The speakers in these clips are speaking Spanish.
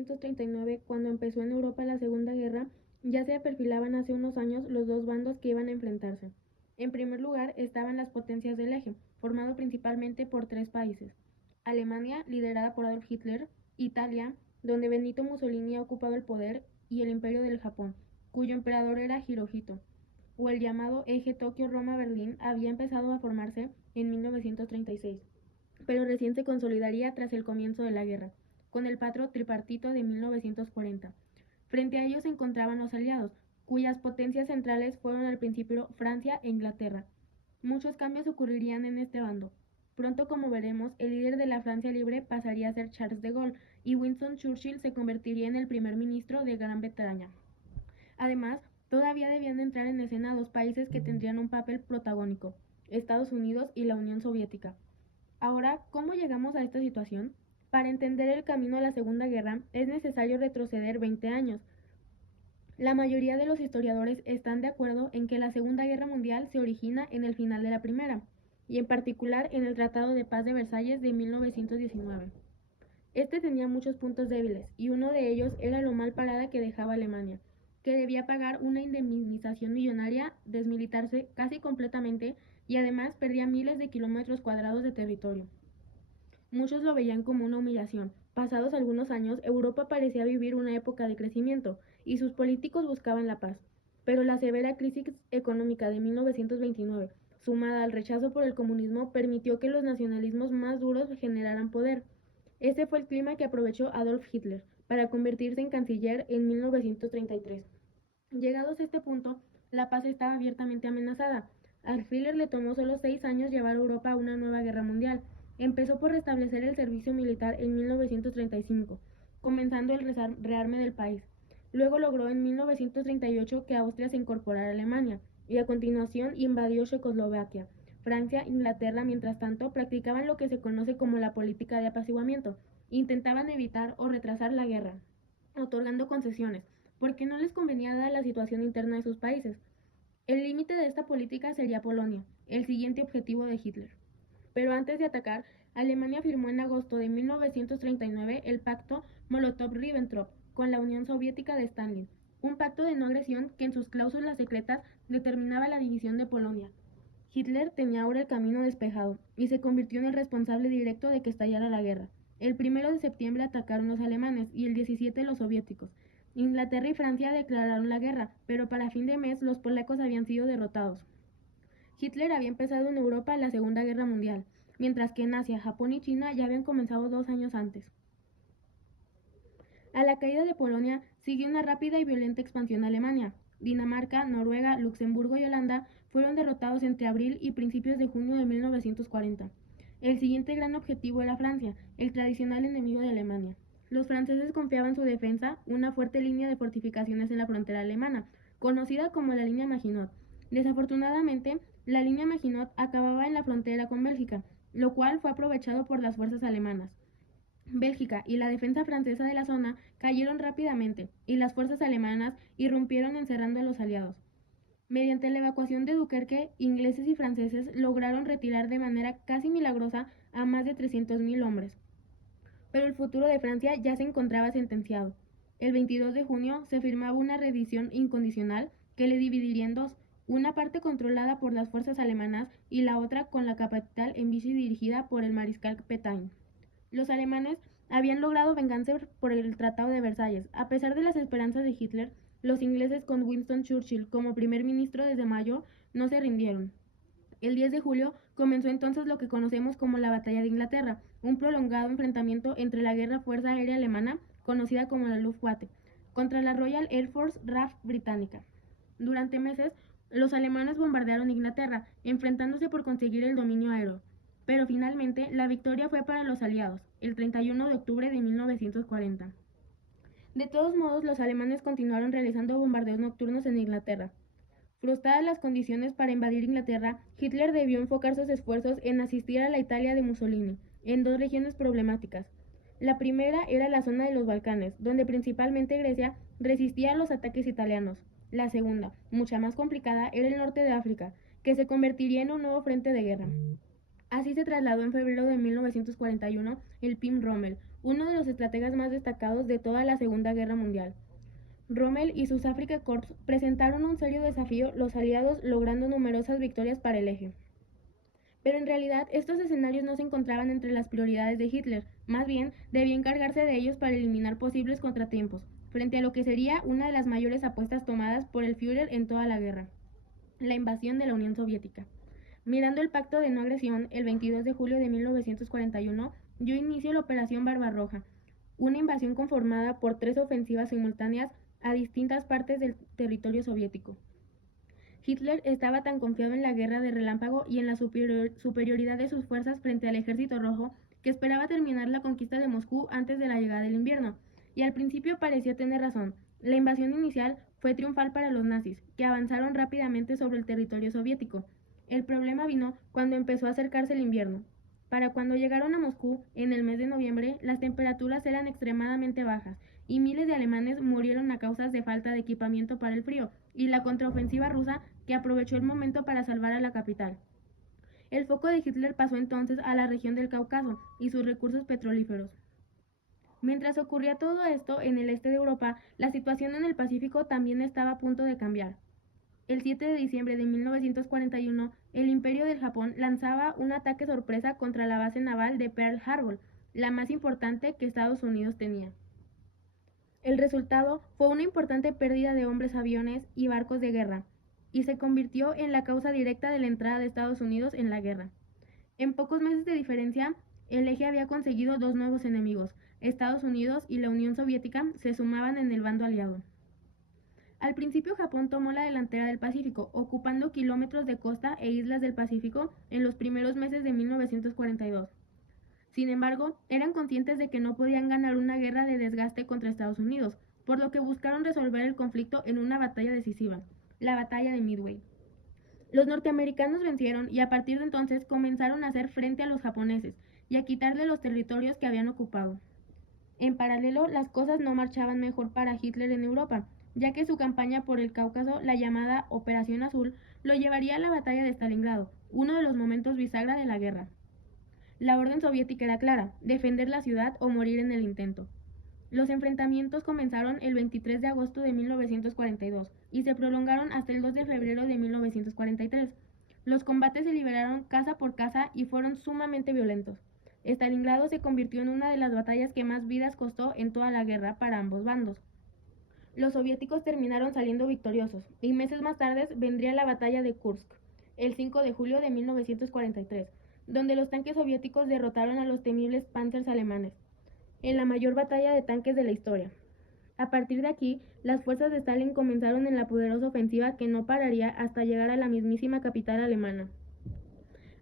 1939, cuando empezó en Europa la Segunda Guerra, ya se perfilaban hace unos años los dos bandos que iban a enfrentarse. En primer lugar estaban las potencias del eje, formado principalmente por tres países: Alemania, liderada por Adolf Hitler; Italia, donde Benito Mussolini ha ocupado el poder; y el Imperio del Japón, cuyo emperador era Hirohito, o el llamado eje Tokio-Roma-Berlín, había empezado a formarse en 1936, pero recién se consolidaría tras el comienzo de la guerra, con el Pacto Tripartito de 1940. Frente a ellos se encontraban los aliados, cuyas potencias centrales fueron al principio Francia e Inglaterra. Muchos cambios ocurrirían en este bando. Pronto, como veremos, el líder de la Francia libre pasaría a ser Charles de Gaulle y Winston Churchill se convertiría en el primer ministro de Gran Bretaña. Además, todavía debían entrar en escena dos países que tendrían un papel protagónico: Estados Unidos y la Unión Soviética. Ahora, ¿cómo llegamos a esta situación? Para entender el camino a la Segunda Guerra es necesario retroceder 20 años. La mayoría de los historiadores están de acuerdo en que la Segunda Guerra Mundial se origina en el final de la Primera, y en particular en el Tratado de Paz de Versalles de 1919. Este tenía muchos puntos débiles, y uno de ellos era lo mal parada que dejaba Alemania, que debía pagar una indemnización millonaria, desmilitarse casi completamente y además perdía miles de kilómetros cuadrados de territorio. Muchos lo veían como una humillación. Pasados algunos años, Europa parecía vivir una época de crecimiento, y sus políticos buscaban la paz. Pero la severa crisis económica de 1929, sumada al rechazo por el comunismo, permitió que los nacionalismos más duros generaran poder. Ese fue el clima que aprovechó Adolf Hitler para convertirse en canciller en 1933. Llegados a este punto, la paz estaba abiertamente amenazada. A Hitler le tomó solo 6 años llevar a Europa a una nueva guerra mundial. Empezó por restablecer el servicio militar en 1935, comenzando el rearme del país. Luego logró en 1938 que Austria se incorporara a Alemania, y a continuación invadió Checoslovaquia. Francia e Inglaterra, mientras tanto, practicaban lo que se conoce como la política de apaciguamiento. Intentaban evitar o retrasar la guerra, otorgando concesiones, porque no les convenía dada la situación interna de sus países. El límite de esta política sería Polonia, el siguiente objetivo de Hitler. Pero antes de atacar, Alemania firmó en agosto de 1939 el pacto Molotov-Ribbentrop con la Unión Soviética de Stalin, un pacto de no agresión que en sus cláusulas secretas determinaba la división de Polonia. Hitler tenía ahora el camino despejado y se convirtió en el responsable directo de que estallara la guerra. El 1 de septiembre atacaron los alemanes y el 17 los soviéticos. Inglaterra y Francia declararon la guerra, pero para fin de mes los polacos habían sido derrotados. Hitler había empezado en Europa la Segunda Guerra Mundial, mientras que en Asia, Japón y China ya habían comenzado 2 años antes. A la caída de Polonia siguió una rápida y violenta expansión alemana. Dinamarca, Noruega, Luxemburgo y Holanda fueron derrotados entre abril y principios de junio de 1940. El siguiente gran objetivo era Francia, el tradicional enemigo de Alemania. Los franceses confiaban su defensa una fuerte línea de fortificaciones en la frontera alemana, conocida como la línea Maginot. Desafortunadamente, la línea Maginot acababa en la frontera con Bélgica, lo cual fue aprovechado por las fuerzas alemanas. Bélgica y la defensa francesa de la zona cayeron rápidamente, y las fuerzas alemanas irrumpieron encerrando a los aliados. Mediante la evacuación de Dunkerque, ingleses y franceses lograron retirar de manera casi milagrosa a más de 300.000 hombres. Pero el futuro de Francia ya se encontraba sentenciado. El 22 de junio se firmaba una rendición incondicional que le dividiría en dos: una parte controlada por las fuerzas alemanas y la otra con la capital en Vichy dirigida por el mariscal Pétain. Los alemanes habían logrado venganza por el Tratado de Versalles. A pesar de las esperanzas de Hitler, los ingleses, con Winston Churchill como primer ministro desde mayo, no se rindieron. El 10 de julio comenzó entonces lo que conocemos como la Batalla de Inglaterra, un prolongado enfrentamiento entre la Guerra Fuerza Aérea Alemana, conocida como la Luftwaffe, contra la Royal Air Force RAF británica. Durante meses, los alemanes bombardearon Inglaterra, enfrentándose por conseguir el dominio aéreo. Pero finalmente la victoria fue para los aliados, el 31 de octubre de 1940. De todos modos, los alemanes continuaron realizando bombardeos nocturnos en Inglaterra. Frustradas las condiciones para invadir Inglaterra, Hitler debió enfocar sus esfuerzos en asistir a la Italia de Mussolini, en dos regiones problemáticas. La primera era la zona de los Balcanes, donde principalmente Grecia resistía a los ataques italianos. La segunda, mucha más complicada, era el norte de África, que se convertiría en un nuevo frente de guerra. Así se trasladó en febrero de 1941 el Pim Rommel, uno de los estrategas más destacados de toda la Segunda Guerra Mundial. Rommel y sus Afrika Korps presentaron un serio desafío, los aliados logrando numerosas victorias para el eje. Pero en realidad estos escenarios no se encontraban entre las prioridades de Hitler, más bien debía encargarse de ellos para eliminar posibles contratiempos, frente a lo que sería una de las mayores apuestas tomadas por el Führer en toda la guerra, la invasión de la Unión Soviética. Mirando el pacto de no agresión, el 22 de julio de 1941 dio inicio la Operación Barbarroja, una invasión conformada por 3 ofensivas simultáneas a distintas partes del territorio soviético. Hitler estaba tan confiado en la guerra de relámpago y en la superioridad de sus fuerzas frente al ejército rojo que esperaba terminar la conquista de Moscú antes de la llegada del invierno, y al principio parecía tener razón. La invasión inicial fue triunfal para los nazis, que avanzaron rápidamente sobre el territorio soviético. El problema vino cuando empezó a acercarse el invierno. Para cuando llegaron a Moscú, en el mes de noviembre, las temperaturas eran extremadamente bajas y miles de alemanes murieron a causa de falta de equipamiento para el frío y la contraofensiva rusa que aprovechó el momento para salvar a la capital. El foco de Hitler pasó entonces a la región del Cáucaso y sus recursos petrolíferos. Mientras ocurría todo esto en el este de Europa, la situación en el Pacífico también estaba a punto de cambiar. El 7 de diciembre de 1941, el Imperio del Japón lanzaba un ataque sorpresa contra la base naval de Pearl Harbor, la más importante que Estados Unidos tenía. El resultado fue una importante pérdida de hombres, aviones y barcos de guerra, y se convirtió en la causa directa de la entrada de Estados Unidos en la guerra. En pocos meses de diferencia, el eje había conseguido 2 nuevos enemigos. Estados Unidos y la Unión Soviética se sumaban en el bando aliado. Al principio Japón tomó la delantera del Pacífico, ocupando kilómetros de costa e islas del Pacífico en los primeros meses de 1942. Sin embargo, eran conscientes de que no podían ganar una guerra de desgaste contra Estados Unidos, por lo que buscaron resolver el conflicto en una batalla decisiva, la batalla de Midway. Los norteamericanos vencieron y a partir de entonces comenzaron a hacer frente a los japoneses y a quitarle los territorios que habían ocupado. En paralelo, las cosas no marchaban mejor para Hitler en Europa, ya que su campaña por el Cáucaso, la llamada Operación Azul, lo llevaría a la batalla de Stalingrado, uno de los momentos bisagra de la guerra. La orden soviética era clara: defender la ciudad o morir en el intento. Los enfrentamientos comenzaron el 23 de agosto de 1942 y se prolongaron hasta el 2 de febrero de 1943. Los combates se liberaron casa por casa y fueron sumamente violentos. Stalingrado se convirtió en una de las batallas que más vidas costó en toda la guerra para ambos bandos. Los soviéticos terminaron saliendo victoriosos y meses más tarde vendría la batalla de Kursk, el 5 de julio de 1943, donde los tanques soviéticos derrotaron a los temibles Panzers alemanes, en la mayor batalla de tanques de la historia. A partir de aquí, las fuerzas de Stalin comenzaron en la poderosa ofensiva que no pararía hasta llegar a la mismísima capital alemana.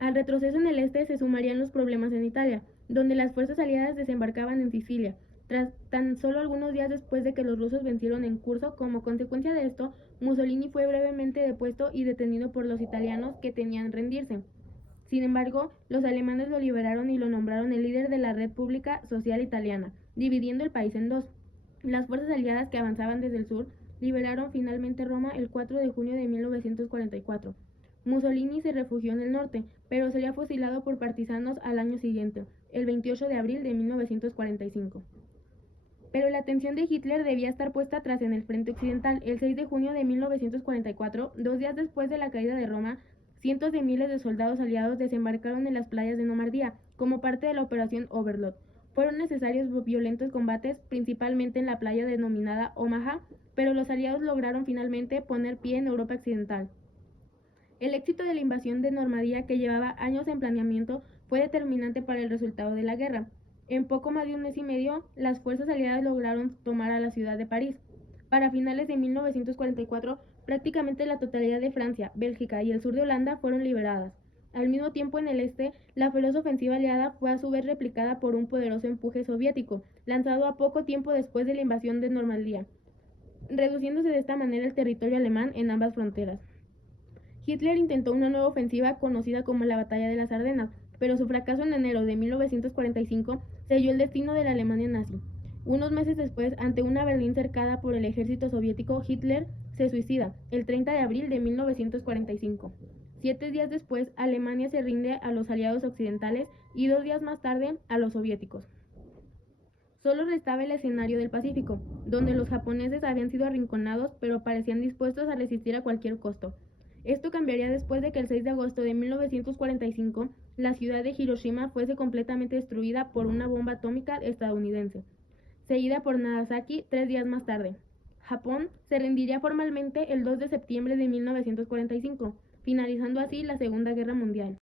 Al retroceso en el este se sumarían los problemas en Italia, donde las fuerzas aliadas desembarcaban en Sicilia, tras tan solo algunos días después de que los rusos vencieron en Curso. Como consecuencia de esto, Mussolini fue brevemente depuesto y detenido por los italianos que temían rendirse. Sin embargo, los alemanes lo liberaron y lo nombraron el líder de la República Social Italiana, dividiendo el país en dos. Las fuerzas aliadas que avanzaban desde el sur liberaron finalmente Roma el 4 de junio de 1944. Mussolini se refugió en el norte, pero sería fusilado por partisanos al año siguiente, el 28 de abril de 1945. Pero la atención de Hitler debía estar puesta atrás en el frente occidental. El 6 de junio de 1944, 2 días después de la caída de Roma, cientos de miles de soldados aliados desembarcaron en las playas de Normandía como parte de la Operación Overlord. Fueron necesarios violentos combates, principalmente en la playa denominada Omaha, pero los aliados lograron finalmente poner pie en Europa occidental. El éxito de la invasión de Normandía, que llevaba años en planeamiento, fue determinante para el resultado de la guerra. En poco más de un mes y medio, las fuerzas aliadas lograron tomar a la ciudad de París. Para finales de 1944, prácticamente la totalidad de Francia, Bélgica y el sur de Holanda fueron liberadas. Al mismo tiempo, en el este, la feroz ofensiva aliada fue a su vez replicada por un poderoso empuje soviético, lanzado a poco tiempo después de la invasión de Normandía, reduciéndose de esta manera el territorio alemán en ambas fronteras. Hitler intentó una nueva ofensiva conocida como la Batalla de las Ardenas, pero su fracaso en enero de 1945 selló el destino de la Alemania nazi. Unos meses después, ante una Berlín cercada por el ejército soviético, Hitler se suicida el 30 de abril de 1945. 7 días después, Alemania se rinde a los aliados occidentales y 2 días más tarde a los soviéticos. Solo restaba el escenario del Pacífico, donde los japoneses habían sido arrinconados, pero parecían dispuestos a resistir a cualquier costo. Esto cambiaría después de que el 6 de agosto de 1945 la ciudad de Hiroshima fuese completamente destruida por una bomba atómica estadounidense, seguida por Nagasaki 3 días más tarde. Japón se rendiría formalmente el 2 de septiembre de 1945, finalizando así la Segunda Guerra Mundial.